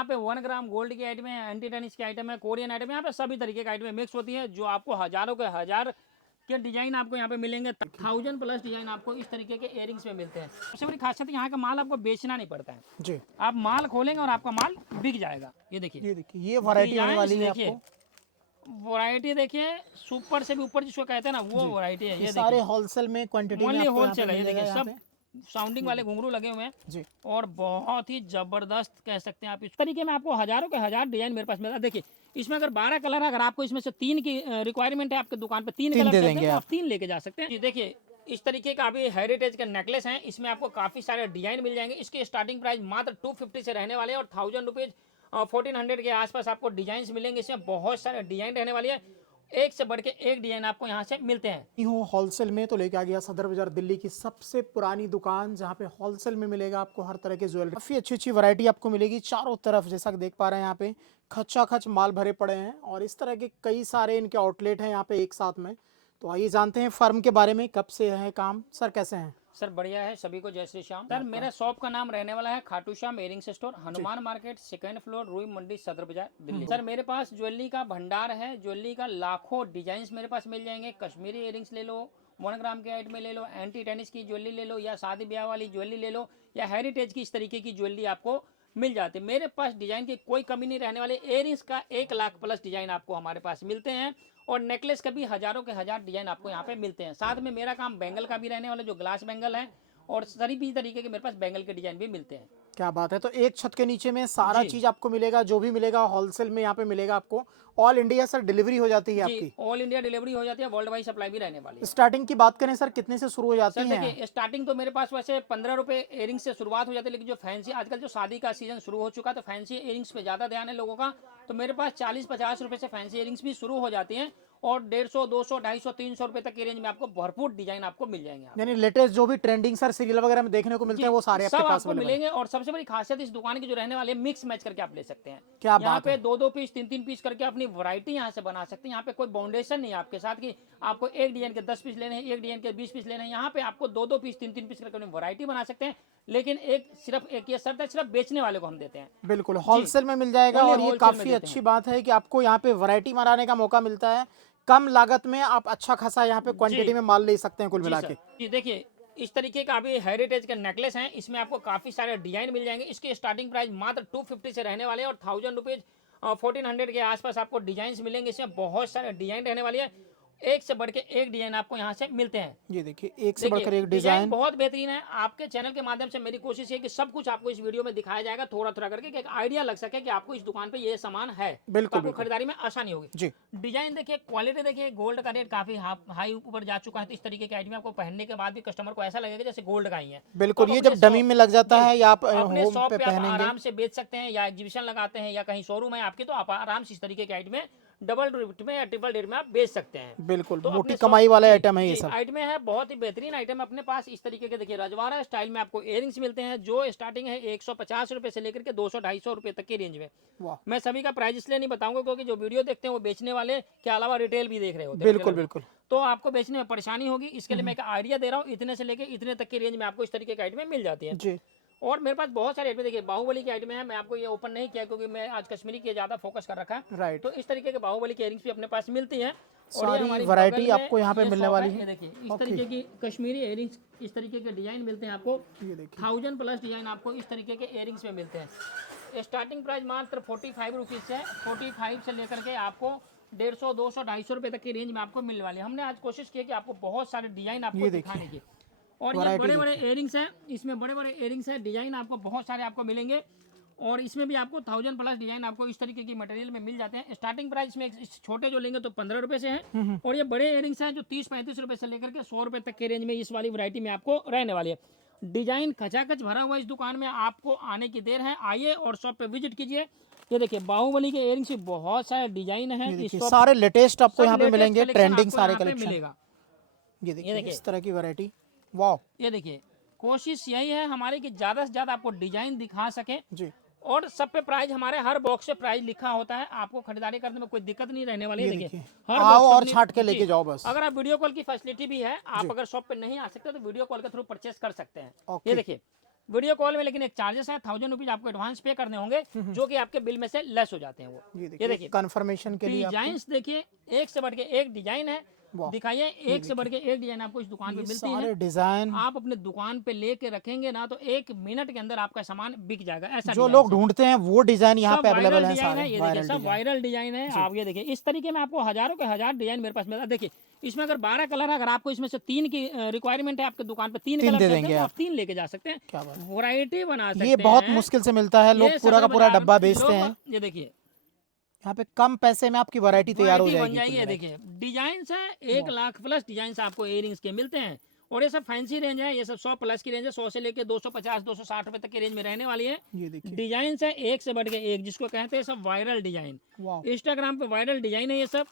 यहाँ पे 1 gram gold की आइटम है, एंटी टेनिस की आइटम है, कोरियन आइटम है, यहाँ पे सभी तरीके की आइटमें मिक्स होती है, जो आपको हजारों के हजार के डिजाइन आपको यहाँ पे मिलेंगे। 1000+ डिजाइन आपको इस तरीके के इयरिंग्स में मिलते हैं। सबसे बड़ी खासियत यहाँ का माल आपको बेचना नहीं पड़ता है जी। आप माल खोलेंगे और आपका माल बिक जाएगा। ये देखिए ये वैरायटी होने वाली है देखिए, आपको। वैरायटी देखिए सुपर से भी ऊपर जिसको कहते हैं ना वो वैरायटी है। ये सारे होलसेल में क्वांटिटी में ओनली आपको यहाँ पे होलसेल है। ये मिलेगा देखिए यहाँ सब पे। साउंडिंग वाले घुंघरू लगे हुए हैं जी। और बहुत ही जबरदस्त कह सकते हैं आप। इस तरीके में आपको हजारों के हजार डिजाइन मेरे पास मिलता है। देखिए इसमें अगर 12 कलर है, अगर आपको इसमें से 3 की रिक्वायरमेंट है, आपके दुकान पे 3 कलर दे चलते देंगे हैं तो आप। आप 3 लेके जा सकते हैं। देखिए इस तरीके का अभी हेरिटेज के नेकलेस हैं, इसमें आपको काफी सारे डिजाइन मिल जाएंगे। इसके स्टार्टिंग प्राइस मात्र 250 से रहने वाले हैं और 1000 रुपीज 1400 के आसपास आपको डिजाइन मिलेंगे। इसमें बहुत सारे डिजाइन रहने वाली है, एक से बढ़ के एक डिजाइन आपको यहाँ से मिलते हैं। यूँ होलसेल में तो लेके आ गया सदर बाजार दिल्ली की सबसे पुरानी दुकान, जहाँ पे होलसेल में मिलेगा आपको हर तरह के ज्वेलरी। काफी अच्छी अच्छी वैरायटी आपको मिलेगी चारों तरफ, जैसा कि देख पा रहे हैं यहाँ पे खच्चा खच माल भरे पड़े हैं और इस तरह के कई सारे इनके आउटलेट हैं यहाँ पे एक साथ में। तो आइए जानते हैं फर्म के बारे में, कब से है काम। सर कैसे हैं? सर बढ़िया है, सभी को जय श्री श्याम। सर मेरा शॉप का नाम रहने वाला है Khatu Shyam earrings store, Hanuman market, 2nd floor, रूई मंडी, सदर बाजार, दिल्ली। सर मेरे पास ज्वेलरी का भंडार है, ज्वेलरी का लाखों डिजाइन मेरे पास मिल जाएंगे। कश्मीरी इयरिंग्स ले लो, 1 ग्राम के आइटम में ले लो, एंटी टेनिस की ज्वेलरी ले लो, या शादी ब्याह वाली ज्वेलरी ले लो, या हेरिटेज की इस तरीके की ज्वेलरी आपको मिल जाती है। मेरे पास डिजाइन की कोई कमी नहीं रहने वाली। इयरिंग्स का 1 लाख+ डिजाइन आपको हमारे पास मिलते हैं और नेकलेस का भी हजारों के हजार डिजाइन आपको यहाँ पे मिलते हैं। साथ में मेरा काम बैंगल का भी रहने वाला, जो ग्लास बैंगल है, और सभी भी तरीके के मेरे पास बैंगल के डिजाइन भी मिलते हैं। क्या बात है। तो एक छत के नीचे में सारा चीज आपको मिलेगा, जो भी मिलेगा होलसेल में यहाँ पे मिलेगा आपको। ऑल इंडिया सर डिलीवरी हो जाती है आपकी? ऑल इंडिया डिलीवरी हो जाती है, वर्ल्ड वाइड सप्लाई भी रहने वाली है। स्टार्टिंग की बात करें सर, कितने से शुरू हो जाती है? देखिए स्टार्टिंग तो मेरे पास वैसे 15 रुपए इयरिंग से शुरुआत हो जाती है, लेकिन जो फैंसी आजकल जो शादी का सीजन शुरू हो चुका है तो फैंसी इयरिंग्स पे ज्यादा ध्यान है लोगों का, तो मेरे पास 40-50 रुपए से फैंसी इयरिंग्स भी शुरू हो जाती हैं और 150, 200, 250, 300 रुपए तक की रेंज में आपको भरपूर डिजाइन आपको मिल जाएंगे। यानी लेटेस्ट जो भी ट्रेंडिंग सर सीरियल वगैरह में देखने को मिलते हैं वो सारे आपके पास आपको मिलेंगे। और सबसे बड़ी खासियत इस दुकान की जो रहने वाले मिक्स मैच करके आप ले सकते हैं। क्या यहाँ पे 2-2 पीस 3-3 पीस करके अपनी वैरायटी यहाँ से बना सकते हैं। यहाँ पे कोई बाउंडेशन नहीं है आपके साथ कि आपको एक डिजाइन के 10 पीस लेने हैं, एक डिजाइन के 20 पीस लेने हैं। यहाँ पे आपको 2-2 पीस 3-3 पीस करके अपनी वैरायटी बना सकते हैं, लेकिन सिर्फ एक ये शर्त है, सिर्फ बेचने वाले को हम देते हैं। बिल्कुल होलसेल में मिल जाएगा और ये काफी अच्छी बात है कि आपको यहाँ पे वैरायटी बनाने का मौका मिलता है। कम लागत में आप अच्छा खासा यहाँ पे क्वांटिटी में माल ले सकते हैं कुल मिला के। जी देखिए इस तरीके का अभी हेरिटेज के नेकलेस हैं, इसमें आपको काफी सारे डिजाइन मिल जाएंगे। इसके स्टार्टिंग प्राइस मात्र 250 से रहने वाले हैं और 1000 रुपीज 1400 के आसपास आपको डिजाइन मिलेंगे। इसमें बहुत सारे डिजाइन रहने वाली है, एक से बढ़ के एक डिजाइन आपको यहाँ से मिलते हैं। ये देखिए एक से बढ़कर एक डिजाइन बहुत बेहतरीन है। आपके चैनल के माध्यम से मेरी कोशिश है कि सब कुछ आपको इस वीडियो में दिखाया जाएगा थोड़ा थोड़ा करके, कि एक आइडिया लग सके कि आपको इस दुकान पे ये सामान है। बिल्कुल, आपको खरीदारी में आसानी होगी। जी। डिजाइन देखिए, क्वालिटी देखिए, गोल्ड का रेट काफी हाई ऊपर जा चुका है, तो इस तरीके के आइटम आपको पहनने के बाद भी कस्टमर को ऐसा लगेगा जैसे गोल्ड का ही है। बिल्कुल, ये जब डमी में लग जाता है या आप अपने होम शॉप पे पे आप पहनेंगे आराम से बेच सकते हैं, या एग्जीबिशन लगाते हैं, या कहीं शोरूम है आपकी, तो आप आराम से इस तरीके के आइटम में डबल रेट में या ट्रिपल रेट में आप बेच सकते हैं। बिल्कुल तो मोटी कमाई वाला आइटम है ये सब। आइटम है बहुत ही बेहतरीन आइटम अपने पास। इस तरीके के देखिए रजवाड़ा स्टाइल में आपको इयरिंग्स मिलते हैं, जो स्टार्टिंग है 150 रुपए से लेकर के 200-250 रुपए तक की रेंज में। मैं सभी का प्राइस इसलिए नहीं बताऊंगा क्योंकि जो वीडियो देखते हैं वो बेचने वाले के अलावा रिटेल भी देख रहे होते हैं। बिल्कुल बिल्कुल। तो आपको बेचने में परेशानी होगी, इसके लिए मैं एक आइडिया दे रहा हूँ। इतने से लेकर इतने तक की रेंज में आपको इस तरीके के आइटम मिल जाती है जी। और मेरे पास बहुत सारे आइटम देखिए, बाहुबली के आइटम है। मैं आपको ये ओपन नहीं किया क्योंकि मैं आज कश्मीरी के ज्यादा फोकस कर रखा है। राइट। तो इस तरीके के बाहुबली के इयरिंग्स भी अपने पास मिलती है। सारी वैरायटी आपको यहाँ पे मिलने वाली है। देखिए इस तरीके की कश्मीरी इयरिंग्स, इस तरीके के डिजाइन मिलते हैं आपको। 1000+ डिजाइन आपको इस तरीके के इयरिंग्स में मिलते हैं। स्टार्टिंग प्राइस मात्र 45 रुपीज से 45 से लेकर के आपको 150, 200, 250 रुपए तक की रेंज में आपको मिलने वाली है। हमने आज कोशिश की कि आपको बहुत सारे डिजाइन आपको दिखाने की। और ये बड़े बड़े इयरिंग्स हैं, इसमें बड़े बड़े इयरिंग्स हैं, डिजाइन आपको बहुत सारे आपको मिलेंगे और इसमें भी आपको 1000+ डिजाइन आपको इस तरीके की मटेरियल में मिल जाते हैं। स्टार्टिंग प्राइस में छोटे जो लेंगे तो 15 रुपए से है और ये बड़े इयरिंग्स हैं जो 30-35 रुपए से लेकर के 100 रुपए तक के रेंज में इस वाली वैरायटी में आपको रहने वाली है। डिजाइन खचाखच भरा हुआ इस दुकान में, आपको आने की देर है, आइए और शॉप पे विजिट कीजिए। ये देखिए बाहुबली के इयरिंग्स बहुत सारे डिजाइन है, सारे लेटेस्ट आपको यहाँ पे मिलेंगे, ट्रेंडिंग सारे कलेक्शन मिलेगा। ये देखिए इस तरह की वैरायटी। वाह। ये देखिए कोशिश यही है हमारी कि ज्यादा से ज्यादा आपको डिजाइन दिखा सके जी। और सब पे प्राइस, हमारे हर बॉक्स पे प्राइस लिखा होता है, आपको खरीदारी करने में कोई दिक्कत नहीं रहने वाली है। देखिए हर आओ और छाट के लेके जाओ बस। अगर आप वीडियो कॉल की फैसिलिटी भी है, आप अगर शॉप पे नहीं आ सकते तो वीडियो कॉल के थ्रू परचेस कर सकते हैं। ये देखिए वीडियो कॉल में लेकिन एक चार्जेस है, 1000 रुपीज आपको एडवांस पे करने होंगे, जो कि आपके बिल में से लेस हो जाते हैं वो। ये देखिए कंफर्मेशन के लिए डिजाइन देखिए, एक से बढ़ के एक डिजाइन है, दिखाइए, एक से बढ़ के एक डिजाइन आपको इस दुकान पे मिलती है। डिजाइन आप अपने दुकान पे लेके रखेंगे ना तो 1 मिनट के अंदर आपका सामान बिक जाएगा। ऐसा जो लोग ढूंढते हैं वो डिजाइन यहाँ पे अवेलेबल है डिजाइन सारे। है, ये देखिए सब वायरल डिजाइन है। आप ये देखिए इस तरीके में आपको हजारों के हजार डिजाइन मेरे पास मिलता है। देखिए इसमें अगर 12 कलर है, अगर आपको इसमें से 3 की रिक्वायरमेंट है, आपके दुकान पे 3 कलर दे देंगे आप 3 लेके जा सकते हैं, वैरायटी बना सकते हैं। ये बहुत मुश्किल से मिलता है, लोग पूरा का पूरा डब्बा बेचते हैं। ये देखिए यहाँ पे कम पैसे में आपकी वैरायटी तैयार हो बन जाएगी। जाएगी। देखिए डिजाइन है 1 लाख प्लस डिजाइन आपको इयरिंग्स के मिलते हैं, और ये सब फैंसी रेंज है, ये सब 100 प्लस की रेंज है, 100 से लेके 250 260 रुपए तक की रेंज में रहने वाली है। ये देखिए डिजाइन है एक से बढ़ के एक, जिसको कहते हैं सब वायरल डिजाइन। इंस्टाग्राम पे वायरल डिजाइन है, ये सब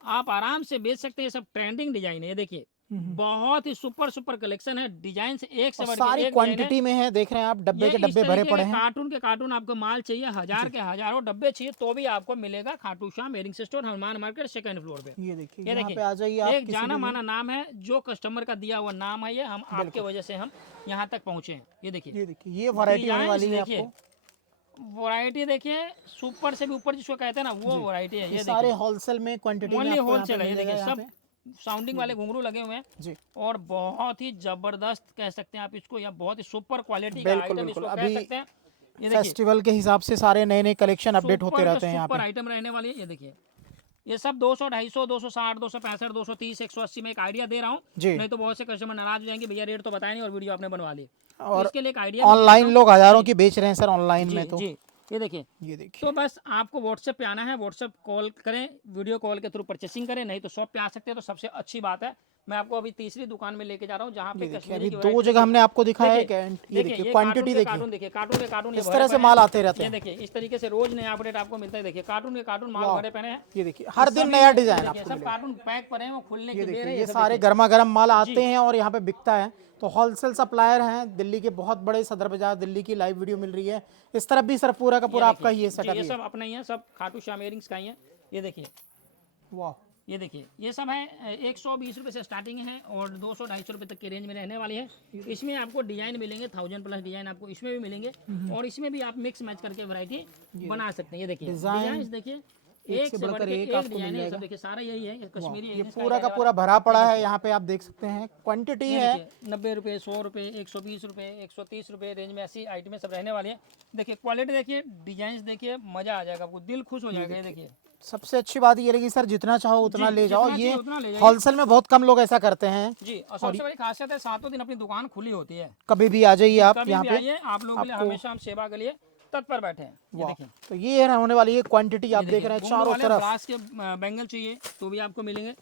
आप आराम से बेच सकते हैं। ये सब ट्रेंडिंग डिजाइन है। ये देखिए बहुत ही सुपर कलेक्शन है, डिजाइन से एक से बढ़ के सारी क्वांटिटी में है, देख रहे हैं आप, डब्बे के डब्बे भरे पड़े हैं। कार्टून के कार्टून आपको माल चाहिए, हजार के हजारों डब्बे चाहिए तो भी आपको मिलेगा Khatu Shyam earrings store, Hanuman market, 2nd floor पे। ये देखिए यहाँ पे आ जाइए आप। एक जाना माना नाम है, जो कस्टमर का दिया हुआ नाम है, ये हम आपके वजह से हम यहाँ तक पहुँचे हैं। ये देखिए ये वैरायटी होने वाली है आपको। वैरायटी देखिए सुपर से भी ऊपर जिसको कहते हैं ना, वो वैरायटी है। ये सारे होलसेल में क्वांटिटी में होलसेल है। ये देखिए सब साउंडिंग वाले घुंघरू लगे हुए हैं जी, और बहुत ही जबरदस्त कह सकते हैं आप इसको, या बहुत ही सुपर क्वालिटी का आइटम इसको कह सकते हैं। ये फेस्टिवल के हिसाब से सारे नए नए कलेक्शन अपडेट होते रहते हैं यहाँ पे। सुपर आइटम रहने वाली है। ये देखिए ये सब 200, 250, 260, 265, 230, 180 में एक आइडिया दे रहा हूँ, नहीं तो बहुत से कस्टमर नाराज हो जाएंगे, भैया रेट तो बताया नहीं और वीडियो आपने बनवा ली। और इसके लिए एक आइडिया ऑनलाइन लोग हजारों की बेच रहे हैं सर, ऑनलाइन में तो ये देखिए तो बस आपको व्हाट्सएप पे आना है, व्हाट्सएप कॉल करें, वीडियो कॉल के थ्रू परचेसिंग करें, नहीं तो शॉप पे आ सकते हैं तो सबसे अच्छी बात है। मैं आपको अभी तीसरी दुकान में लेके जा रहा हूँ, जहाँ पे कश्मीरी 2 जगह हमने आपको दिखाया है। ये देखिए क्वांटिटी देखिए, कार्टून के कार्टून इस तरह से माल आते रहते हैं। देखिए इस तरीके से रोज नया अपडेट आपको मिलता है। देखिए कार्टून के कार्टून माल भरे पड़े हैं। ये देखिए हर दिन नया डिजाइन आपको सब कार्टून पैक पड़े हैं, वो खुलने के लिए ये सारे गर्मा गर्म माल आते हैं और यहाँ पे बिकता है। तो होलसेल सप्लायर हैं दिल्ली के, बहुत बड़े सदर बाजार दिल्ली की लाइव वीडियो मिल रही है। इस तरफ भी सर पूरा का पूरा आपका ही सेटअप है। ये सब अपना ही है, सब खाटू श्याम इयरिंग्स का ही है। ये देखिए वाह, ये देखिए ये सब है 120 रुपये से स्टार्टिंग है और 200-250 रुपये तक की रेंज में रहने वाली है। इसमें आपको डिजाइन मिलेंगे 1000 प्लस डिजाइन आपको इसमें भी मिलेंगे, और इसमें भी आप मिक्स मैच करके वैरायटी बना सकते हैं। ये देखिए डिजाइन देखिए एक से बढ़कर एक डिजाइन है। सब देखिए सारा यही है कश्मीरी, ये पूरा का पूरा भरा पड़ा है। यहाँ पे आप देख सकते हैं क्वांटिटी है 90 रुपये, 100 रुपये, 120 रुपये, 130 रुपये रेंज में ऐसी आइटमें सब रहने वाली है। देखिए क्वालिटी देखिए, डिजाइन देखिए, मजा आ जाएगा आपको, दिल खुश हो जाएगा। ये देखिए सबसे अच्छी बात ये लगी सर, जितना चाहो उतना ले जाओ। ये होलसेल में बहुत कम लोग ऐसा करते हैं जी, और सबसे बड़ी खासियत है 7 दिन अपनी दुकान खुली होती है। कभी भी आ जाइए आप यहाँ पे, आप लोगों के लिए हमेशा हम सेवा के लिए तत्पर बैठे हैं। ये देखिए तो ये होने वाली है क्वांटिटी, आप देख रहे हैं चारों तरफ। ग्लास के बैंगल चाहिए तो भी आपको मिलेंगे।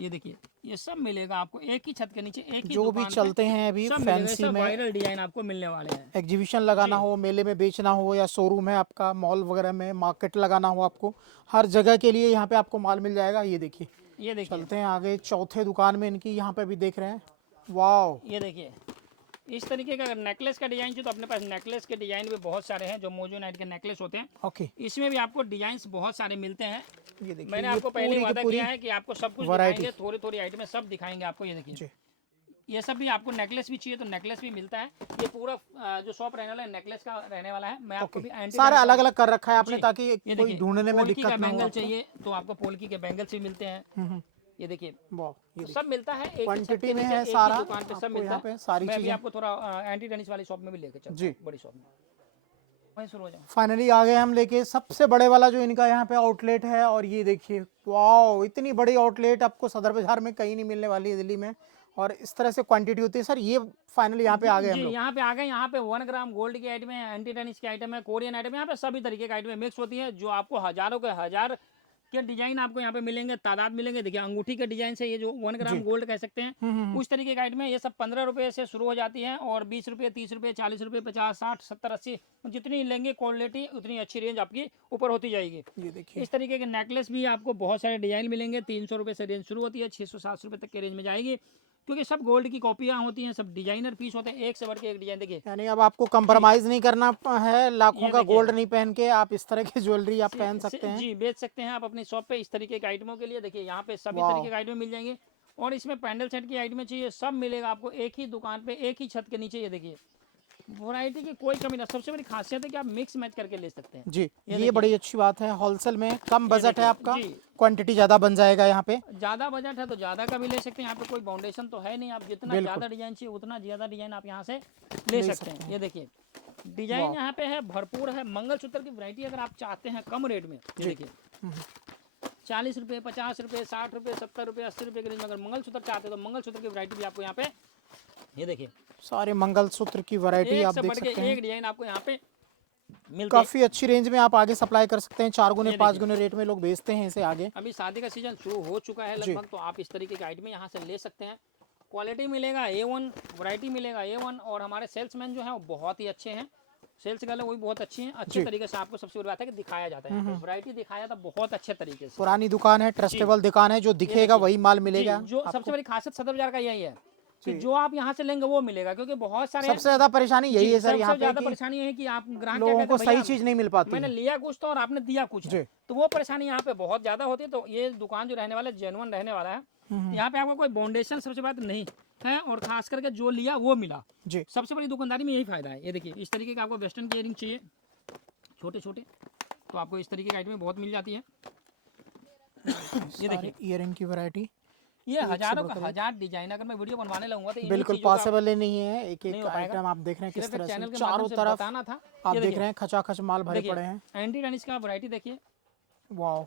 ये देखिए ये सब मिलेगा आपको एक ही छत के नीचे, एक ही जो भी चलते हैं अभी फैंसी में वायरल डिजाइन आपको मिलने वाले हैं। एग्जीबिशन लगाना हो, मेले में बेचना हो, या शोरूम है आपका, मॉल वगैरह में मार्केट लगाना हो, आपको हर जगह के लिए यहाँ पे आपको माल मिल जाएगा। ये देखिए चलते हैं आगे, चौथे दुकान में इनकी यहाँ पे भी देख रहे हैं। वाह, ये देखिए इस तरीके का अगर नेकलेस का डिजाइन चाहिए तो अपने पास नेकलेस के डिजाइन भी बहुत सारे हैं, जो मोजोनाइट के नेकलेस होते हैं। ओके, इसमें भी आपको डिजाइंस बहुत सारे मिलते हैं। ये देखिए मैंने आपको पहले वादा किया है कि आपको सब कुछ दिखाएंगे, थोड़ी थोड़ी आइटमें सब दिखाएंगे आपको। ये देखिए ये सब भी आपको नेकलेस भी चाहिए तो नेकलेस भी मिलता है। ये पूरा जो शॉप रहने वाला है नेकलेस का रहने वाला है। मैं आपको भी सारा अलग अलग कर रखा है आपने, ताकि कोई ढूंढने में दिक्कत ना हो। बैंगल चाहिए तो आपको पोल्की के बैंगल्स भी मिलते हैं। ये देखिए तो सब मिलता है, एक क्वांटिटी में है सारा, दुकान पे सब मिलता है। सारी मैं भी आपको थोड़ा एंटी टेनिस वाली शॉप में भी लेके चलता हूं, बड़ी शॉप में। वहीं शुरू हो जाओ। फाइनली आ गए हम लेके सबसे बड़े वाला जो इनका यहाँ पे आउटलेट है, और ये देखिए वाओ, इतनी बड़ी आउटलेट आपको सदर बाजार में कहीं नहीं मिलने वाली है दिल्ली में, और इस तरह से क्वांटिटी होती है। सर ये फाइनली यहाँ पे आ गए हम लोग। यहाँ पे आ गए। यहाँ पे 1 ग्राम गोल्ड की आइटम है, एंटी टेनिस की आइटम है, कोरियन आइटम है, यहाँ पे सभी तरीके की आइटमें मिक्स होती है, जो आपको हजारों के हजार के डिजाइन आपको यहाँ पे मिलेंगे, तादाद मिलेंगे। देखिए अंगूठी के डिजाइन से, ये जो 1 ग्राम गोल्ड कह सकते हैं, उस तरीके की आइटम है। ये सब 15 रुपए से शुरू हो जाती है, और 20 रुपये, 30 रुपये, 40 रुपये, 50, 60, 70, 80, जितनी लेंगे क्वालिटी उतनी अच्छी रेंज आपकी ऊपर होती जाएगी। ये देखिए इस तरीके के नेकलेस भी आपको बहुत सारे डिजाइन मिलेंगे। 300 रुपये से रेंज शुरू होती है, 600-700 रुपये तक की रेंज में जाएगी, क्योंकि सब गोल्ड की कॉपियां होती हैं, सब डिजाइनर पीस होते हैं, एक से बढ़ के एक डिजाइन। देखिए यानी अब आपको कंप्रोमाइज नहीं करना है, लाखों का गोल्ड नहीं पहन के आप इस तरह की ज्वेलरी आप पहन सकते हैं। जी, बेच सकते हैं आप अपनी शॉप पे इस तरीके के आइटमों के लिए। देखिए यहाँ पे सभी तरीके के आइटम मिल जाएंगे, और इसमें पैंडल सेट की आइटमें चाहिए सब मिलेगा आपको एक ही दुकान पे, एक ही छत के नीचे। ये देखिए वैरायटी की कोई कमी नहीं। सबसे बड़ी खासियत है कि आप मिक्स मैच करके ले सकते हैं। जी, ये बड़ी अच्छी बात है। होलसेल में कम बजट है देखिए, आपका, जी। क्वांटिटी ज़्यादा बन जाएगा यहाँ पे। ज़्यादा बजट है तो ज़्यादा का भी ले सकते हैं, यहाँ पे कोई बाउंडेशन तो है नहीं। आप जितना बिल्कुल। ज़्यादा डिजाइन चाहिए उतना ज़्यादा डिजाइन आप यहाँ से ले सकते हैं। ये देखिए डिजाइन यहाँ पे है, भरपूर है। मंगलसूत्र की वैरायटी अगर आप चाहते हैं कम रेट में, ये देखिए 40 रुपये, 50 रुपये, 60 रुपये, 70 रुपये, 80 रुपये के रेंज में अगर मंगलसूत्र चाहते हैं तो मंगलसूत्र की वैरायटी भी आपको यहाँ पे, ये देखिए सारे मंगलसूत्र की वैरायटी एक आप से देख बढ़ सकते के हैं। एक डिजाइन आपको यहाँ पे मिलती है। काफी अच्छी रेंज में आप आगे सप्लाई कर सकते हैं। 4 गुने ये 5 देखिए। गुने रेट में लोग बेचते हैं इसे आगे। अभी शादी का सीजन शुरू हो चुका है जी। लगभग, तो आप इस तरीके के आइटम यहाँ से ले सकते हैं। क्वालिटी मिलेगा A1, वैरायटी मिलेगा A1, और हमारे सेल्समैन जो है वो बहुत ही अच्छे हैं। सेल्स गर्ल वो भी बहुत अच्छी हैं। अच्छे जी। तरीके से आपको सबसे बड़ी बात है कि दिखाया जाता है, वैरायटी दिखाया था बहुत अच्छे तरीके से। पुरानी दुकान है, ट्रस्टेबल दुकान है, जो दिखेगा वही माल मिलेगा। जी, जो सबसे बड़ी खासियत सदर बाजार का यही है कि जो आप यहाँ से लेंगे वो मिलेगा, क्योंकि बहुत सारे सबसे ज्यादा परेशानी यही है सर सबसे यहाँ पे ज्यादा कि परेशानी है कि आप ग्राहक क्या लोगों कहते को हैं, सही भैया चीज नहीं मिल पाती मैंने है। लिया कुछ तो और आपने दिया कुछ जी। है, तो वो परेशानी यहाँ पे बहुत ज्यादा होती है। तो ये दुकान जो रहने वाला है जेन्युइन रहने वाला है। यहाँ पे आपको कोई बाउंडेशन सबसे बात नहीं है, और खास करके जो लिया वो मिला। जी। सबसे बड़ी दुकानदारी में यही फायदा है। ये देखिए इस तरीके का आपको वेस्टर्न की इयरिंग चाहिए छोटे छोटे, तो आपको इस तरीके की आइटमें बहुत मिल जाती है। ये देखिए ईयरिंग की वैरायटी ये हजारों का हजार डिजाइन, अगर मैं वीडियो बनवाने लगूंगा तो इन्हीं बिल्कुल चीजों का पॉसिबल ही नहीं है। एक नहीं एक हो पाएगा। आइटम आप देख रहे हैं किस सिर्फ एक तरह से चैनल के चारों माध्यम से तरफ बताना था। आप ये देख रहे हैं खचाखच माल भरे देखिए, पड़े हैं। एंटी टेनिस का वैरायटी देखिए, वाह,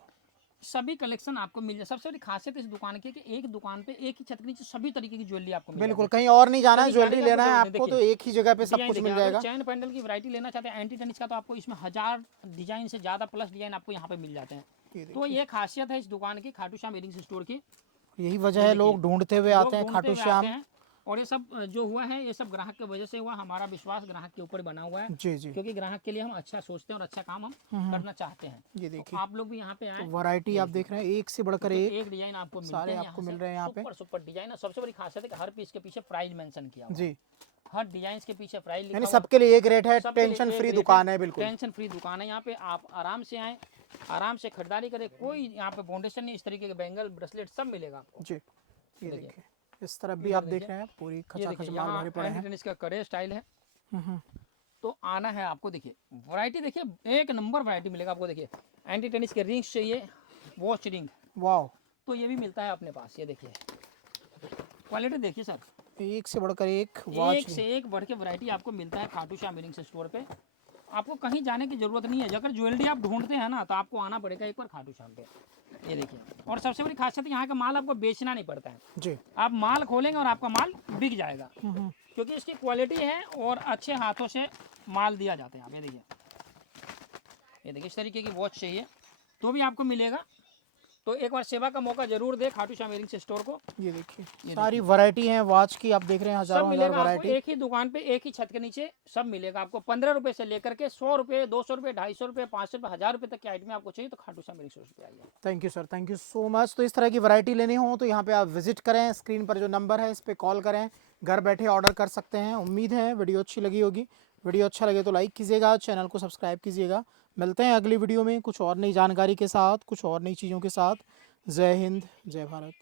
सभी कलेक्शन आपको मिल जाए। सबसे बड़ी खासियत इस दुकान की कि एक दुकान पे एक ही छत के नीचे सभी तरीके की ज्वेलरी आपको मिल बिल्कुल जाएगी। कहीं और नहीं जाना है। कहीं ज्वेलरी जाने का लेना है जरूरत नहीं। आपको तो देखिए, एक ही जगह पे सब डिजाइन कुछ देखिए, मिल अगर जाएगा। चैन पैंडल की वैरायटी लेना चाहते हैं एंटी टेनिस का, तो आपको इसमें 1000 डिजाइन से ज्यादा प्लस डिजाइन आपको यहाँ पे मिल जाते हैं। तो ये खासियत है इस दुकान की, खाटू श्याम इयरिंग्स स्टोर की। यही वजह है लोग ढूंढते हुए आते हैं लोग खाटू ढूंढते हुए श्याम। आते हैं, और ये सब जो हुआ है ये सब ग्राहक की वजह से हुआ। हमारा विश्वास ग्राहक के ऊपर बना हुआ है, जी जी। क्योंकि ग्राहक के लिए हम अच्छा सोचते हैं और अच्छा काम हम करना चाहते हैं। ये तो देखिए आप लोग भी यहाँ पे आए, वैरायटी आप देख रहे हैं एक से बढ़कर तो एक। एक डिजाइन आपको मिलते सारे हैं आपको यहाँ मिल से। रहे हैं यहाँ पे। सुपर सुपर डिजाइन है। सबसे बड़ी खासियत है कि हर पीस के पीछे प्राइस मेंशन किया हुआ है। जी, हर डिजाइन के पीछे प्राइस लिखा यानी हुआ है। सबके लिए एक रेट है। सबके लिए टेंशन एक फ्री रेट दुकान है बिल्कुल। टेंशन फ्री दुकान है। यहाँ पे आप आराम से आए, आराम से खरीदारी करें, कोई यहाँ पे बाउंडेशन नहीं। इस तरीके के बैंगल ब्रेसलेट सब मिलेगा आपको। जी, ये देखिए इस तरफ भी आप देख रहे हैं पूरी ये खचाखच देखिए माल यहाँ भरे पड़े एंटी हैं। टेनिस का कड़े स्टाइल है। हम्म। तो आना है आपको। देखिए वैरायटी देखिए एक नंबर वैरायटी मिलेगा आपको। देखिए एंटी टेनिस के रिंग्स चाहिए, वॉच रिंग, वाह, तो ये भी मिलता है अपने पास। ये देखिए क्वालिटी देखिए सर, एक से बढ़कर एक वॉच एक से एक बढ़ के वैरायटी आपको मिलता है खाटू श्याम इयरिंग्स स्टोर पे। आपको कहीं जाने की जरूरत नहीं है। अगर ज्वेलरी आप ढूंढते हैं ना तो आपको आना पड़ेगा एक बार खाटू श्याम पे। ये देखिए, और सबसे बड़ी खासियत यहाँ का माल आपको बेचना नहीं पड़ता है। जी। आप माल खोलेंगे और आपका माल बिक जाएगा, क्योंकि इसकी क्वालिटी है और अच्छे हाथों से माल दिया जाता है। आप ये देखिए इस तरीके की वॉच चाहिए तो भी आपको मिलेगा। तो एक बार सेवा का मौका जरूर दे खाटू श्याम इयरिंग्स स्टोर को। ये देखिए सारी वैरायटी है वॉच की, आप देख रहे हैं सब हजारों हजार मिलेगा आपको वैरायटी। एक ही दुकान पे, एक ही छत के नीचे सब मिलेगा आपको। 15 रुपए से लेकर के 100 रुपए, 200 रुपए, 250 रुपए, 500 रुपए, 1000 रुपए तक की आइटम आपको चाहिए तो खाटू श्याम इयरिंग्स स्टोर पे आइए। Thank you sir, thank you so much. तो इस तरह की वैरायटी लेनी हो तो यहाँ पे आप विजिट करें, स्क्रीन पर जो नंबर है इस पे कॉल करें, घर बैठे ऑर्डर कर सकते हैं। उम्मीद है वीडियो अच्छी लगी होगी। वीडियो अच्छा लगे तो लाइक कीजिएगा, चैनल को सब्सक्राइब कीजिएगा। मिलते हैं अगली वीडियो में कुछ और नई जानकारी के साथ, कुछ और नई चीज़ों के साथ। जय हिंद, जय भारत।